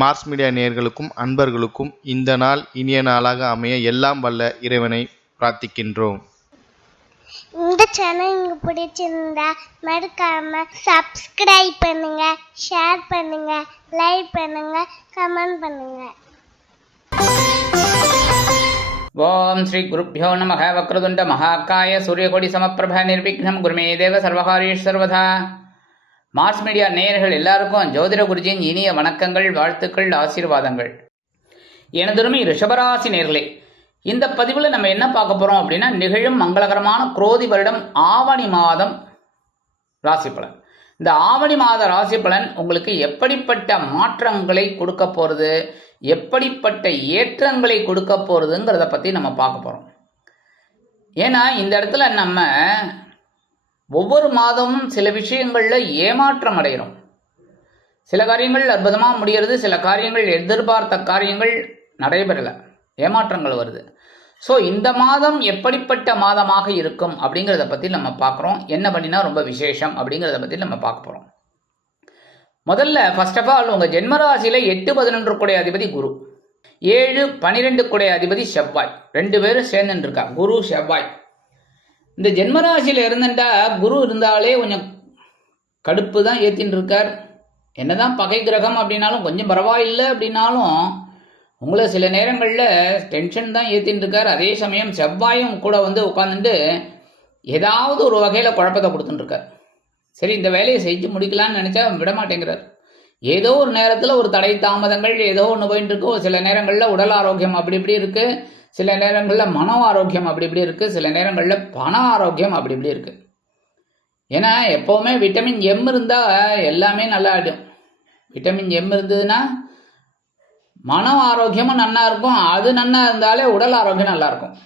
Mars media நேயர்களுக்கும் அன்பர்களுக்கும் இந்த நாள் இனிய நாளாக அமைய எல்லாம் வல்ல இறைவனை பிரார்த்திக்கின்றோம். இந்த சேனல் உங்களுக்கு பிடிச்சிருந்தா மறக்காம சப்ஸ்கிரைப் பண்ணுங்க, ஷேர் பண்ணுங்க, லைக் பண்ணுங்க, கமெண்ட் பண்ணுங்க. ஓம் ஸ்ரீ குருப்யோ நம வக்ரதுண்ட மகாகாய சூரியகோடி சமப்பிரப நிர்விக்னம் குருமே தேவ சர்வகாரீஷ் சர்வதா. மாஸ் மீடியா நேயர்கள் எல்லாருக்கும் ஜோதிட குருஜியின் இனிய வணக்கங்கள், வாழ்த்துக்கள், ஆசீர்வாதங்கள். எனதருமை ரிஷபராசி நேயர்களே, இந்த பதிவில் நம்ம என்ன பார்க்க போகிறோம் அப்படின்னா, நிகழும் மங்களகரமான குரோதி வருடம் ஆவணி மாதம் ராசி பலன். இந்த ஆவணி மாத ராசி பலன் உங்களுக்கு எப்படிப்பட்ட மாற்றங்களை கொடுக்க போகிறது, எப்படிப்பட்ட ஏற்றங்களை கொடுக்க போகிறதுங்கிறத பற்றி நம்ம பார்க்க போகிறோம். ஏன்னா இந்த இடத்துல நம்ம ஒவ்வொரு மாதமும் சில விஷயங்களில் ஏமாற்றம் அடைகிறோம். சில காரியங்கள் அற்புதமாக முடிகிறது, சில காரியங்கள் எதிர்பார்த்த காரியங்கள் நடைபெறலை, ஏமாற்றங்கள் வருது. ஸோ இந்த மாதம் எப்படிப்பட்ட மாதமாக இருக்கும் அப்படிங்கிறத பற்றி நம்ம பார்க்குறோம். என்ன பண்ணினா ரொம்ப விசேஷம் அப்படிங்கிறத பற்றி நம்ம பார்க்க போகிறோம். முதல்ல ஃபர்ஸ்ட் ஆஃப் ஆல் உங்கள் ஜென்மராசியில் 8-11 கூடைய அதிபதி குரு, 7-12 கூடைய அதிபதி செவ்வாய், 2 பேரும் சேர்ந்துட்டு இருக்கா, குரு செவ்வாய். இந்த ஜென்மராசியில் இருந்துட்டா குரு இருந்தாலே கொஞ்சம் கடுப்பு தான் ஏற்றின்னு இருக்கார். என்னதான் பகை கிரகம் அப்படின்னாலும் கொஞ்சம் பரவாயில்லை அப்படின்னாலும் உங்களை சில நேரங்களில் டென்ஷன் தான் ஏற்றின்னு இருக்கார். அதே சமயம் செவ்வாயும் கூட உட்காந்துட்டு ஏதாவது ஒரு வகையில் குழப்பத்தை கொடுத்துட்டுருக்கார். சரி, இந்த வேலையை செஞ்சு முடிக்கலான்னு நினச்சா விட மாட்டேங்கிறார். ஏதோ ஒரு நேரத்தில் ஒரு தடை தாமதங்கள் ஏதோ ஒன்று போயிட்டு இருக்கு. சில நேரங்களில் உடல் ஆரோக்கியம் அப்படி இப்படி இருக்குது, சில நேரங்களில் மன ஆரோக்கியம் அப்படி இப்படி இருக்குது, சில நேரங்களில் பண ஆரோக்கியம் அப்படி இப்படி இருக்குது. ஏன்னா எப்போவுமே விட்டமின் எம் இருந்தால் எல்லாமே நல்லா ஆகிடும். விட்டமின் எம் இருந்ததுன்னா மன ஆரோக்கியமும் நல்லா இருக்கும், அது நல்லா இருந்தாலே உடல் ஆரோக்கியம் நல்லாயிருக்கும்.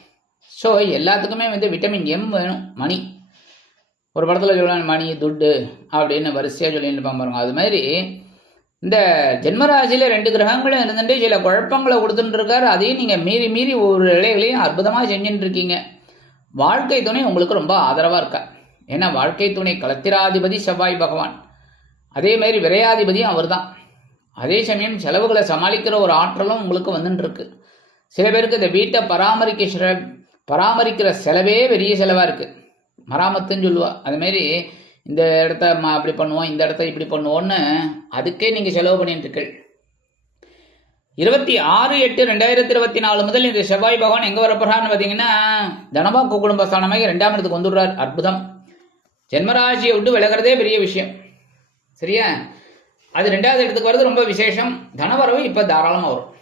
ஸோ எல்லாத்துக்குமே விட்டமின் எம் வேணும். மணி ஒரு படத்தில் சொல்லுவாங்க, மணி துட்டு அப்படின்னு வரிசையாக சொல்லிட்டு பாருங்க. அது மாதிரி இந்த ஜென்மராசியில் 2 கிரகங்களும் இருந்துட்டு சில குழப்பங்களை கொடுத்துட்டு இருக்காரு. அதையும் நீங்கள் மீறி ஒரு இலைகளையும் அற்புதமாக செஞ்சுட்டு இருக்கீங்க. வாழ்க்கை துணை உங்களுக்கு ரொம்ப ஆதரவாக இருக்கா. ஏன்னா வாழ்க்கை துணை களத்திராதிபதி செவ்வாய் பகவான், அதே மாதிரி விரையாதிபதியும் அவர் தான். அதே சமயம் செலவுகளை சமாளிக்கிற ஒரு ஆற்றலும் உங்களுக்கு வந்துட்டு இருக்கு. சில பேருக்கு இந்த வீட்டை பராமரிக்கிற செலவே பெரிய செலவாக இருக்குது, மராமத்துன்னு சொல்லுவா. அதுமாரி இந்த இடத்த அப்படி பண்ணுவோம், இந்த இடத்த இப்படி பண்ணுவோன்னு அதுக்கே நீங்கள் செலவு பண்ணிட்டு இருக்கு. 26/8/2024 முதல் இந்த செவ்வாய் பகவான் எங்கே வரப்போறான்னு பார்த்தீங்கன்னா, தனபாக்கு குடும்பஸ்தானமாக 2ஆம் இடத்துக்கு வந்துடுறார். அற்புதம். ஜென்மராசியை விட்டு விலகிறதே பெரிய விஷயம், சரியா? அது 2வது இடத்துக்கு வர்றது ரொம்ப விசேஷம். தனவரவு இப்போ தாராளமாக வரும்.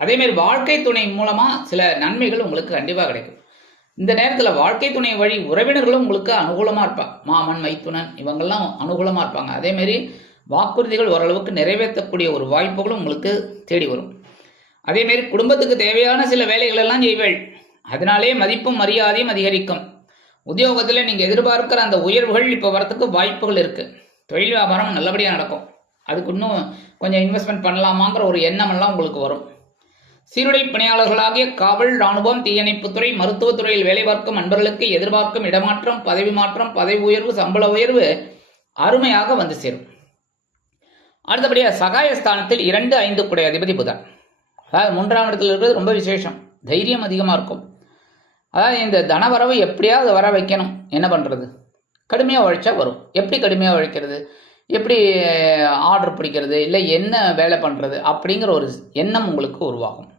அதேமாரி வாழ்க்கை துணை மூலமாக சில நன்மைகள் உங்களுக்கு கண்டிப்பாக கிடைக்கும். இந்த நேரத்தில் வாழ்க்கை துணை வழி உறவினர்களும் உங்களுக்கு அனுகூலமாக இருப்பாங்க. மாமன், மைத்துனன் இவங்கெல்லாம் அனுகூலமாக இருப்பாங்க. அதேமாரி வாக்குறுதிகள் ஓரளவுக்கு நிறைவேற்றக்கூடிய ஒரு வாய்ப்புகளும் உங்களுக்கு தேடி வரும். அதேமாரி குடும்பத்துக்கு தேவையான சில வேலைகள் எல்லாம் செய்வீர்கள். அதனாலே மதிப்பும் மரியாதையும் அதிகரிக்கும். உத்தியோகத்தில் நீங்கள் எதிர்பார்க்கிற அந்த உயர்வுகள் இப்போ வரத்துக்கு வாய்ப்புகள் இருக்குது. தொழில் வியாபாரம் நல்லபடியாக நடக்கும். அதுக்கு இன்னும் கொஞ்சம் இன்வெஸ்ட்மெண்ட் பண்ணலாமாங்கிற ஒரு எண்ணம் எல்லாம் உங்களுக்கு வரும். சீருடை பணியாளர்களாகிய காவல், இராணுவம், தீயணைப்புத்துறை, மருத்துவத்துறையில் வேலை பார்க்கும் அன்பர்களுக்கு எதிர்பார்க்கும் இடமாற்றம், பதவி மாற்றம், பதவி உயர்வு, சம்பள உயர்வு அருமையாக வந்து சேரும். அடுத்தபடியாக சகாயஸ்தானத்தில் 2-5 கூடைய அதிபதி புதன், அதாவது 3ஆம் இடத்துல இருக்கிறது ரொம்ப விசேஷம். தைரியம் அதிகமாக இருக்கும். அதாவது இந்த தனவரவு எப்படியாவது வர வைக்கணும். என்ன பண்ணுறது? கடுமையாக உழைச்சா வரும். எப்படி கடுமையாக உழைக்கிறது, எப்படி ஆர்டர் பிடிக்கிறது, இல்லை என்ன வேலை பண்ணுறது அப்படிங்கிற ஒரு எண்ணம் உங்களுக்கு உருவாகும்.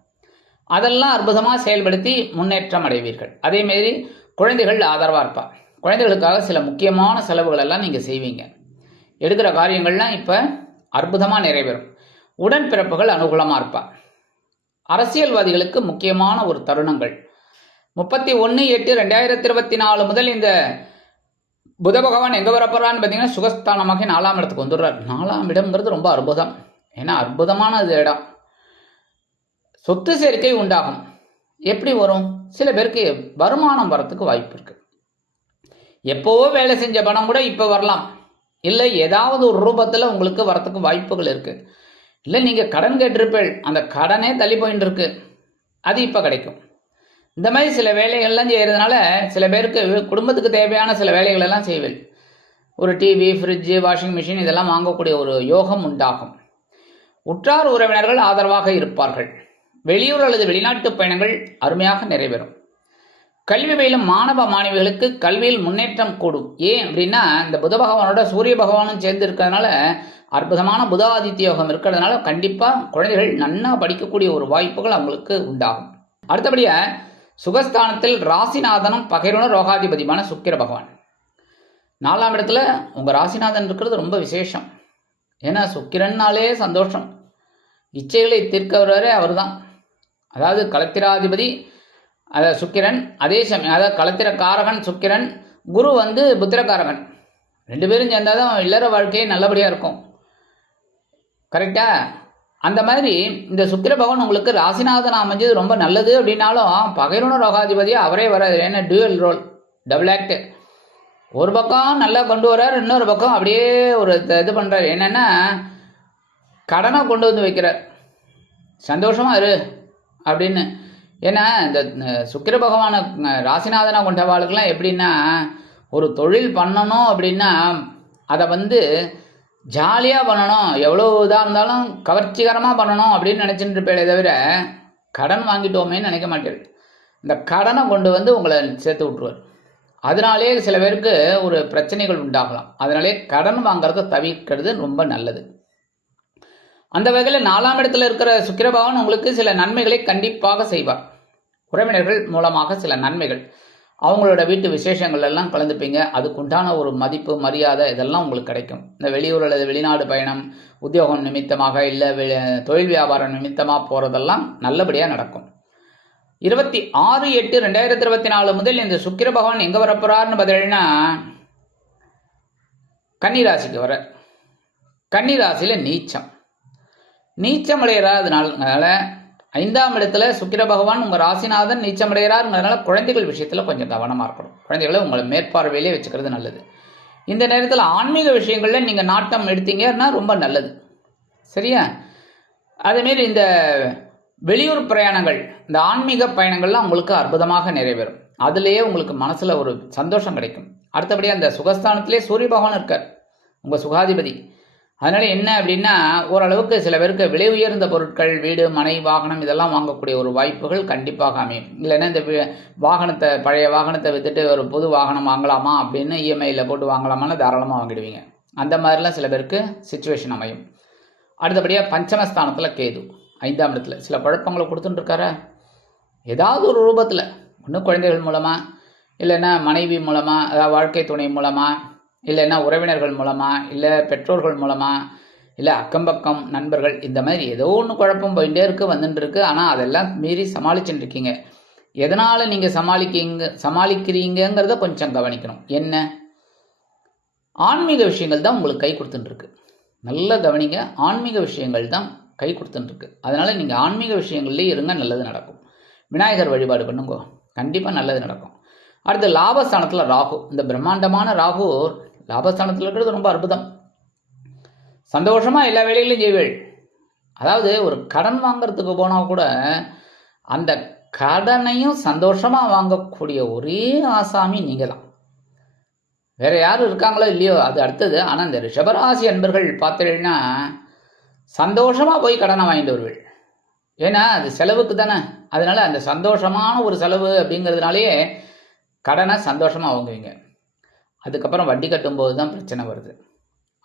அதெல்லாம் அற்புதமாக செயல்படுத்தி முன்னேற்றம் அடைவீர்கள். அதேமாரி குழந்தைகள் ஆதரவாக இருப்பார். குழந்தைகளுக்காக சில முக்கியமான செலவுகள் எல்லாம் நீங்கள் செய்வீங்க. எடுக்கிற காரியங்கள்லாம் இப்போ அற்புதமாக நிறைவேறும். உடன்பிறப்புகள் அனுகூலமாக இருப்பார். அரசியல்வாதிகளுக்கு முக்கியமான ஒரு தருணங்கள் 31/8/2024 முதல் இந்த புத பகவான் எங்கே வரப்போறான்னு பார்த்தீங்கன்னா, சுகஸ்தானமாக 4ஆம் இடத்துக்கு வந்துடுறார். 4ஆம் இடம்ங்கிறது ரொம்ப அற்புதம். ஏன்னா அற்புதமான இடம். சொத்து சேர்க்கை உண்டாகும். எப்படி வரும்? சில பேருக்கு வருமானம் வரத்துக்கு வாய்ப்பு இருக்கு. எப்போவோ வேலை செஞ்ச பணம் கூட இப்போ வரலாம். இல்லை ஏதாவது ஒரு ரூபத்தில் உங்களுக்கு வரத்துக்கு வாய்ப்புகள் இருக்கு. இல்லை நீங்கள் கடன் கேட்டிருப்பீள், அந்த கடனே தள்ளி போயின்னு இருக்கு, அது இப்போ கிடைக்கும். இந்த மாதிரி சில வேலைகள்லாம் செய்கிறதுனால சில பேருக்கு குடும்பத்துக்கு தேவையான சில வேலைகள் எல்லாம் செய்வேன். ஒரு டிவி, ஃப்ரிட்ஜு, வாஷிங் மிஷின் இதெல்லாம் வாங்கக்கூடிய ஒரு யோகம் உண்டாகும். உற்றார் உறவினர்கள் ஆதரவாக இருப்பார்கள். வெளியூர் அல்லது வெளிநாட்டு பயணங்கள் அருமையாக நிறைவேறும். கல்வி பயிலும் மாணவ மாணவிகளுக்கு கல்வியில் முன்னேற்றம் கூடும். ஏன் அப்படின்னா இந்த புத பகவானோட சூரிய பகவானும் சேர்ந்து இருக்கிறதுனால அற்புதமான புத ஆதித்ய யோகம் இருக்கிறதுனால கண்டிப்பாக குழந்தைகள் நன்னா படிக்கக்கூடிய ஒரு வாய்ப்புகள் அவங்களுக்கு உண்டாகும். அடுத்தபடியாக சுகஸ்தானத்தில் ராசிநாதனும் பகைரோன ரோகாதிபதியான சுக்கிர பகவான் 4ஆம் இடத்துல உங்கள் ராசிநாதன் இருக்கிறது ரொம்ப விசேஷம். ஏன்னா சுக்கிரன்னாலே சந்தோஷம், இச்சைகளை தீர்க்கவரே அவர் தான். அதாவது களத்திராதிபதி சுக்கிரன், அதே சமயம் அதாவது களத்திர காரகன் சுக்கிரன், குரு புத்திரக்காரகன், 2 பேரும் சேர்ந்தாதான் இல்லற வாழ்க்கையே நல்லபடியாக இருக்கும். கரெக்டா? அந்த மாதிரி இந்த சுக்கிர பகவான் உங்களுக்கு ராசிநாதன் அமைஞ்சது ரொம்ப நல்லது. அப்படின்னாலும் பகைரோன ரோகாதிபதி அவரே வராது. ஏன்னா டியூவல் ரோல், டபுள் ஆக்ட். ஒரு பக்கம் நல்லா கொண்டு வர்றார், இன்னொரு பக்கம் அப்படியே ஒரு இது பண்ணுறாரு. என்னென்னா கடனை கொண்டு வந்து வைக்கிறார். சந்தோஷமா இரு அப்படின்னு. ஏன்னா இந்த சுக்கிர பகவானை ராசிநாதனை கொண்டவாளுக்கெல்லாம் எப்படின்னா ஒரு தொழில் பண்ணணும் அப்படின்னா அதை ஜாலியாக பண்ணணும், எவ்வளோ இதாக இருந்தாலும் கவர்ச்சிகரமாக பண்ணணும் அப்படின்னு நினச்சிட்டு இருப்பேளே தவிர கடன் வாங்கிட்டோமேன்னு நினைக்க மாட்டேன். இந்த கடனை கொண்டு உங்களை சேர்த்து விட்ருவார். அதனாலே சில பேருக்கு ஒரு பிரச்சனைகள் உண்டாகலாம். அதனாலே கடன் வாங்கிறத தவிர்க்கிறது ரொம்ப நல்லது. அந்த வகையில் 4ஆம் இடத்துல இருக்கிற சுக்கிர பகவான் உங்களுக்கு சில நன்மைகளை கண்டிப்பாக செய்வார். உறவினர்கள் மூலமாக சில நன்மைகள், அவங்களோட வீட்டு விசேஷங்கள் எல்லாம் கலந்துப்பீங்க. அதுக்குண்டான ஒரு மதிப்பு மரியாதை இதெல்லாம் உங்களுக்கு கிடைக்கும். இந்த வெளியூர் அல்லது வெளிநாடு பயணம், உத்தியோகம் நிமித்தமாக இல்லை தொழில் வியாபாரம் நிமித்தமாக போகிறதெல்லாம் நல்லபடியாக நடக்கும். 26/8/2024 முதல் இந்த சுக்கிர பகவான் எங்கே வரப்போறாருன்னு பார்த்தீங்கன்னா கன்னிராசிக்கு வர. கன்னிராசியில் நீச்சம் அடைகிறாதுனால 5ஆம் இடத்துல சுக்கிர பகவான் உங்கள் ராசிநாதன் நீச்சமடைகிறாருங்கிறதுனால குழந்தைகள் விஷயத்தில் கொஞ்சம் கவனமாக இருக்கணும். குழந்தைகளை உங்களை மேற்பார்வையிலே வச்சுக்கிறது நல்லது. இந்த நேரத்தில் ஆன்மீக விஷயங்களில் நீங்கள் நாட்டம் எடுத்தீங்கன்னா ரொம்ப நல்லது. சரியா? அதேமாரி இந்த வெளியூர் பிரயாணங்கள், இந்த ஆன்மீக பயணங்கள்லாம் உங்களுக்கு அற்புதமாக நிறைவேறும். அதுலேயே உங்களுக்கு மனசில் ஒரு சந்தோஷம் கிடைக்கும். அடுத்தபடியாக அந்த சுகஸ்தானத்திலே சூரிய பகவான் இருக்கார், உங்கள் சுகாதிபதி. அதனால் என்ன அப்படின்னா ஓரளவுக்கு சில பேருக்கு விலை உயர்ந்த பொருட்கள், வீடு மனை வாகனம் இதெல்லாம் வாங்கக்கூடிய ஒரு வாய்ப்புகள் கண்டிப்பாக அமையும். இல்லைன்னா இந்த பழைய வாகனத்தை விற்றுட்டு ஒரு புது வாகனம் வாங்கலாமா அப்படின்னு இஎம்ஐயில் போட்டு வாங்கலாமான்னு தாராளமாக வாங்கிடுவீங்க. அந்த மாதிரிலாம் சில பேருக்கு சிச்சுவேஷன் அமையும். அடுத்தபடியாக பஞ்சமஸ்தானத்தில் கேது 5ஆம் இடத்துல சில குழப்பங்களை கொடுத்துட்டுருக்காரா ஏதாவது ஒரு ரூபத்தில், ஒன்று குழந்தைகள் மூலமாக, இல்லைன்னா மனைவி மூலமாக, அதாவது வாழ்க்கை துணை மூலமாக, இல்லைன்னா உறவினர்கள் மூலமாக, இல்லை பெற்றோர்கள் மூலமாக, இல்லை அக்கம்பக்கம் நண்பர்கள், இந்த மாதிரி ஏதோ ஒன்று குழப்பம் போயிட்டே வந்துட்டு இருக்கு. ஆனால் அதெல்லாம் மீறி சமாளிச்சுட்டு இருக்கீங்க. எதனால் நீங்கள் சமாளிக்கிறீங்கிறத கொஞ்சம் கவனிக்கணும். என்ன ஆன்மீக விஷயங்கள் தான் உங்களுக்கு கை கொடுத்துட்டுருக்கு. நல்லா கவனிங்க, ஆன்மீக விஷயங்கள் தான் கை கொடுத்துட்டுருக்கு. அதனால் நீங்கள் ஆன்மீக விஷயங்கள்லேயே இருங்க, நல்லது நடக்கும். விநாயகர் வழிபாடு பண்ணுங்க, கண்டிப்பாக நல்லது நடக்கும். அடுத்து லாபஸ்தானத்தில் ராகு. இந்த பிரம்மாண்டமான ராகு லாபஸ்தானத்தில் இருக்கிறது ரொம்ப அற்புதம். சந்தோஷமாக எல்லா வேலைகளையும் செய்வேள். அதாவது ஒரு கடன் வாங்கிறதுக்கு போனால் கூட அந்த கடனையும் சந்தோஷமாக வாங்கக்கூடிய ஒரே ஆசாமி நீங்கள் தான். வேற யாரும் இருக்காங்களோ இல்லையோ அது அடுத்தது. ஆனால் இந்த ரிஷபராசி அன்பர்கள் பார்த்தீங்கன்னா சந்தோஷமாக போய் கடனை வாங்கிட்டு வருவேள். ஏன்னா அது செலவுக்கு தானே. அதனால அந்த சந்தோஷமான ஒரு செலவு அப்படிங்கிறதுனாலேயே கடனை சந்தோஷமாக வாங்குவீங்க. அதுக்கப்புறம் வட்டி கட்டும்போது தான் பிரச்சனை வருது.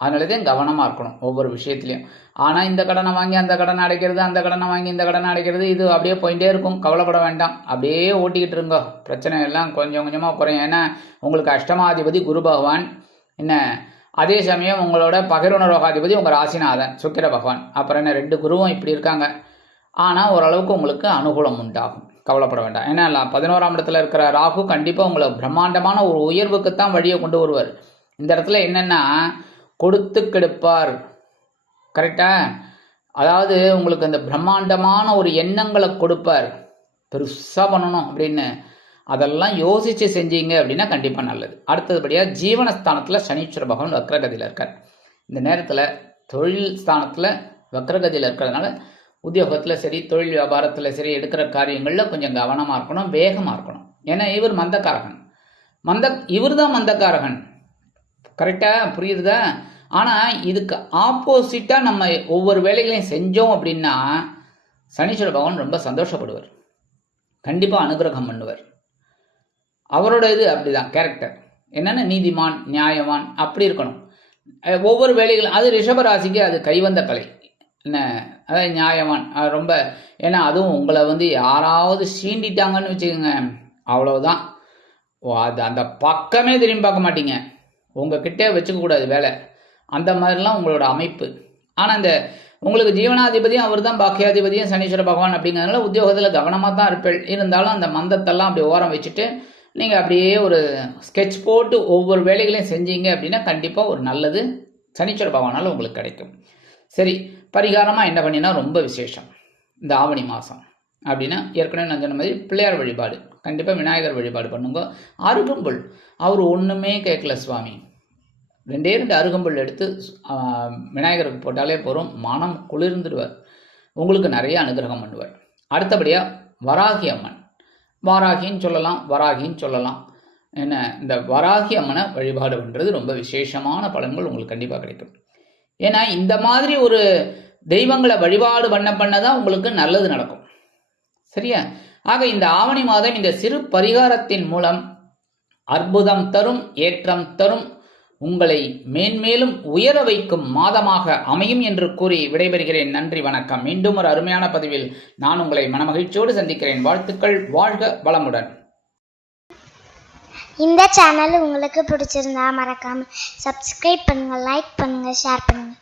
அதனால தான் கவனமாக இருக்கணும் ஒவ்வொரு விஷயத்துலையும். ஆனால் இந்த கடனை வாங்கி அந்த கடனை அடைக்கிறது, அந்த கடனை வாங்கி இந்த கடனை அடைக்கிறது, இது அப்படியே போயிட்டே இருக்கும். கவலைப்பட வேண்டாம், அப்படியே ஓட்டிக்கிட்டு இருங்க. பிரச்சனை எல்லாம் கொஞ்சம் கொஞ்சமாக குறையும். ஏன்னா உங்களுக்கு அஷ்டமாதிபதி குரு பகவான், என்ன அதே சமயம் உங்களோட பகைரோன ரோகாதிபதி உங்கள் ராசிநாதன் சுக்கிர பகவான். அப்புறம் என்ன 2 குருவும் இப்படி இருக்காங்க. ஆனால் ஓரளவுக்கு உங்களுக்கு அனுகூலம் உண்டாகும், கவலைப்பட வேண்டாம். ஏன்னா 11ஆம் இடத்துல இருக்கிற ராகு கண்டிப்பாக உங்களை பிரம்மாண்டமான ஒரு உயர்வுக்குத்தான் வழியை கொண்டு வருவார். இந்த இடத்துல என்னென்னா கொடுத்து கெடுப்பார். கரெக்டாக? அதாவது உங்களுக்கு அந்த பிரம்மாண்டமான ஒரு எண்ணங்களை கொடுப்பார், பெருசாக பண்ணணும் அப்படின்னு. அதெல்லாம் யோசித்து செஞ்சீங்க அப்படின்னா கண்டிப்பாக நல்லது. அடுத்ததுபடியாக ஜீவனஸ்தானத்தில் சனீஸ்வர பகவான் வக்ரகதியில் இருக்கார். இந்த நேரத்தில் தொழில் ஸ்தானத்தில் வக்ரகதியில் இருக்கிறதுனால உத்தியோகத்தில் சரி, தொழில் வியாபாரத்தில் சரி, எடுக்கிற காரியங்களில் கொஞ்சம் கவனமாக இருக்கணும், வேகமாக இருக்கணும். ஏன்னா இவர் மந்தக்காரகன். இவர் தான் மந்தக்காரகன். கரெக்டாக புரியுதுதா? ஆனால் இதுக்கு ஆப்போசிட்டாக நம்ம ஒவ்வொரு வேலைகளையும் செஞ்சோம் அப்படின்னா சனீஸ்வர பகவான் ரொம்ப சந்தோஷப்படுவார், கண்டிப்பாக அனுகிரகம் பண்ணுவார். அவரோட இது அப்படிதான் கேரக்டர் என்னென்ன நீதிமான் நியாயவான் அப்படி இருக்கணும். ஒவ்வொரு வேலைகளும் அது ரிஷபராசிக்கு அது கைவந்த கலை என்ன, அதாவது நியாயவான் ரொம்ப. ஏன்னா அதுவும் உங்களை யாராவது சீண்டிட்டாங்கன்னு வச்சுக்கோங்க, அவ்வளவுதான். அது அந்த பக்கமே திரும்பி பார்க்க மாட்டீங்க, உங்ககிட்டே வச்சுக்கக்கூடாது வேலை, அந்த மாதிரிலாம் உங்களோட அமைப்பு. ஆனால் இந்த உங்களுக்கு ஜீவனாதிபதியும் அவர் தான், பாக்கியாதிபதியும் சனீஸ்வர பகவான் அப்படிங்கிறதுனால உத்தியோகத்தில் கவனமாக தான் இருப்பேன். இருந்தாலும் அந்த மந்தத்தெல்லாம் அப்படி ஓரம் வச்சுட்டு நீங்கள் அப்படியே ஒரு ஸ்கெட்ச் போட்டு ஒவ்வொரு வேலைகளையும் செஞ்சீங்க அப்படின்னா கண்டிப்பாக ஒரு நல்லது சனீஸ்வர பகவானால் உங்களுக்கு கிடைக்கும். சரி, பரிகாரமாக என்ன பண்ணினா ரொம்ப விசேஷம் இந்த ஆவணி மாதம் அப்படின்னா, ஏற்கனவே நான் சொன்ன மாதிரி பிள்ளையார் வழிபாடு, கண்டிப்பாக விநாயகர் வழிபாடு பண்ணுங்க. அருகம்புல், அவர் ஒன்றுமே கேட்கல சுவாமி, 2 அருகம்புல் எடுத்து விநாயகருக்கு போட்டாலே போகிறோம், மனம் குளிர்ந்துடுவார், உங்களுக்கு நிறைய அனுகிரகம் பண்ணுவார். அடுத்தபடியாக வராகி அம்மன், வாராகின்னு சொல்லலாம், வராகின்னு சொல்லலாம். என்ன, இந்த வராகி அம்மனை வழிபாடு பண்ணுறது ரொம்ப விசேஷமான பலன்கள் உங்களுக்கு கண்டிப்பாக கிடைக்கும். ஏன்னா இந்த மாதிரி ஒரு தெய்வங்களை வழிபாடு பண்ண தான் உங்களுக்கு நல்லது நடக்கும். சரியா? ஆக இந்த ஆவணி மாதம் இந்த சிறு பரிகாரத்தின் மூலம் அற்புதம் தரும், ஏற்றம் தரும், உங்களை மேன்மேலும் உயர வைக்கும் மாதமாக அமையும் என்று கூறி விடைபெறுகிறேன். நன்றி, வணக்கம். மீண்டும் ஒரு அருமையான பதிவில் நான் உங்களை மனமகிழ்ச்சியோடு சந்திக்கிறேன். வாழ்த்துக்கள், வாழ்க வளமுடன். இந்த சேனல் உங்களுக்கு பிடிச்சிருந்தா மறக்காம சப்ஸ்கிரைப் பண்ணுங்க, லைக் பண்ணுங்க, ஷேர் பண்ணுங்க.